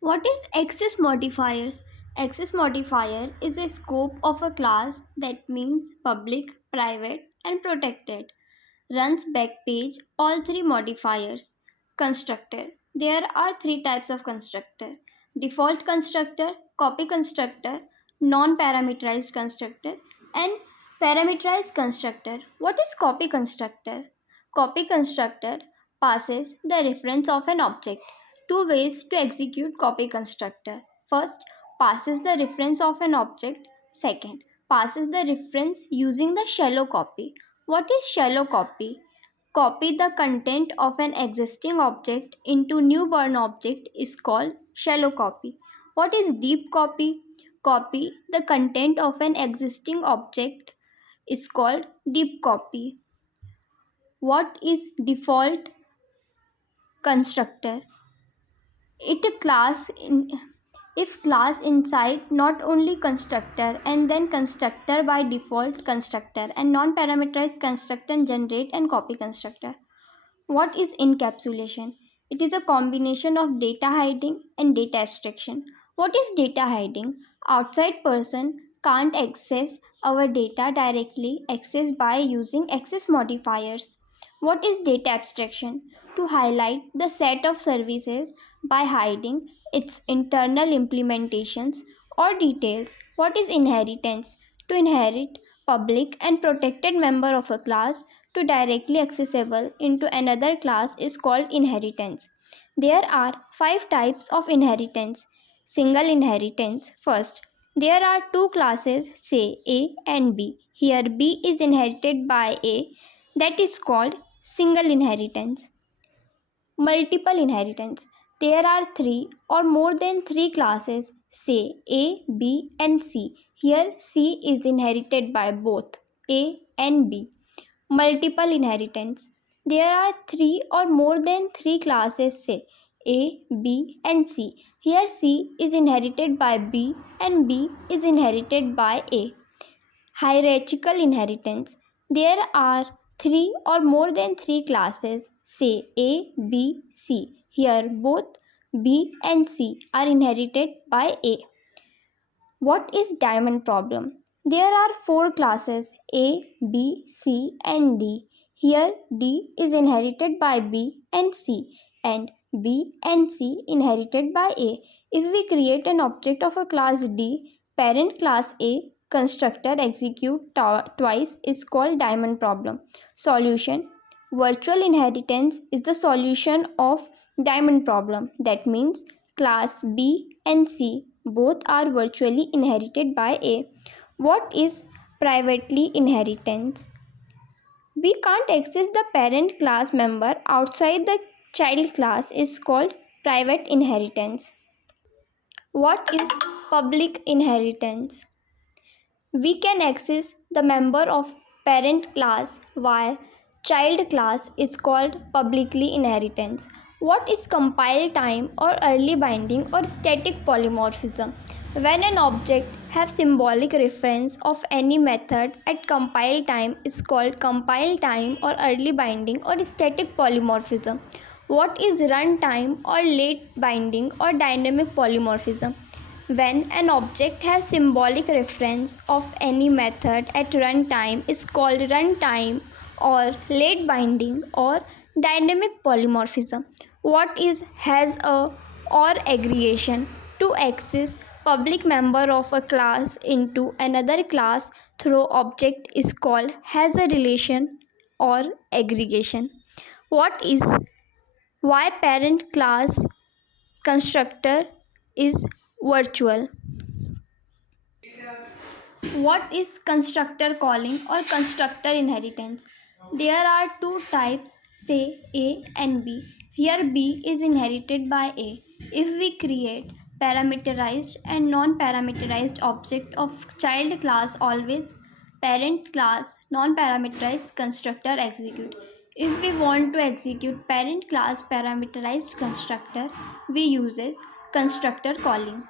What is access modifiers? Access modifier is a scope of a class that means public, private, and protected. Runs backpage all three modifiers. Constructor. There are three types of constructor: default constructor, copy constructor, non-parameterized constructor, and parameterized constructor. What is copy constructor? Copy constructor passes the reference of an object. Two ways to execute copy constructor. First, passes the reference of an object. Second, passes the reference using the shallow copy. What is shallow copy? Copy the content of an existing object into newborn object is called shallow copy. What is deep copy? Copy the content of an existing object is called deep copy. What is default constructor? It a class in if class inside not only constructor and then constructor by default constructor and non-parameterized constructor generate and copy constructor. What is encapsulation? It is a combination of data hiding and data abstraction. What is data hiding? Outside person can't access our data directly accessed by using access modifiers. What is data abstraction? To highlight the set of services by hiding its internal implementations or details. What is inheritance? To inherit public and protected member of a class to directly accessible into another class is called inheritance. There are five types of inheritance. Single inheritance. First, there are two classes, say A and B. Here B is inherited by A, that is called single inheritance. Multiple inheritance. There are three or more than three classes, say A, B, and C. Here C is inherited by both A and B. Multiple inheritance. There are three or more than three classes, say A, B, and C. Here C is inherited by B and B is inherited by A. Hierarchical inheritance. There are three or more than three classes, say A, B, C. Here both B and C are inherited by A. What is diamond problem? There are four classes A, B, C, and D. Here D is inherited by B and C, and B and C inherited by A. If we create an object of a class D, parent class A constructor execute twice is called diamond problem. Solution: virtual inheritance is the solution of diamond problem. That means class B and C both are virtually inherited by A. What is privately inheritance? We can't access the parent class member outside the child class is called private inheritance. What is public inheritance? We can access the member of parent class while child class is called publicly inheritance. What is compile time or early binding or static polymorphism? When an object has symbolic reference of any method at compile time is called compile time or early binding or static polymorphism. What is runtime or late binding or dynamic polymorphism? When an object has symbolic reference of any method at runtime is called runtime or late binding or dynamic polymorphism. What is has a or aggregation? To access public member of a class into another class through object is called has a relation or aggregation. What is why parent class constructor is virtual? What is constructor calling or constructor inheritance? There are two types, say A and B. Here B is inherited by A. If we create parameterized and non-parameterized object of child class, always parent class non-parameterized constructor execute. If we want to execute parent class parameterized constructor, we uses constructor calling.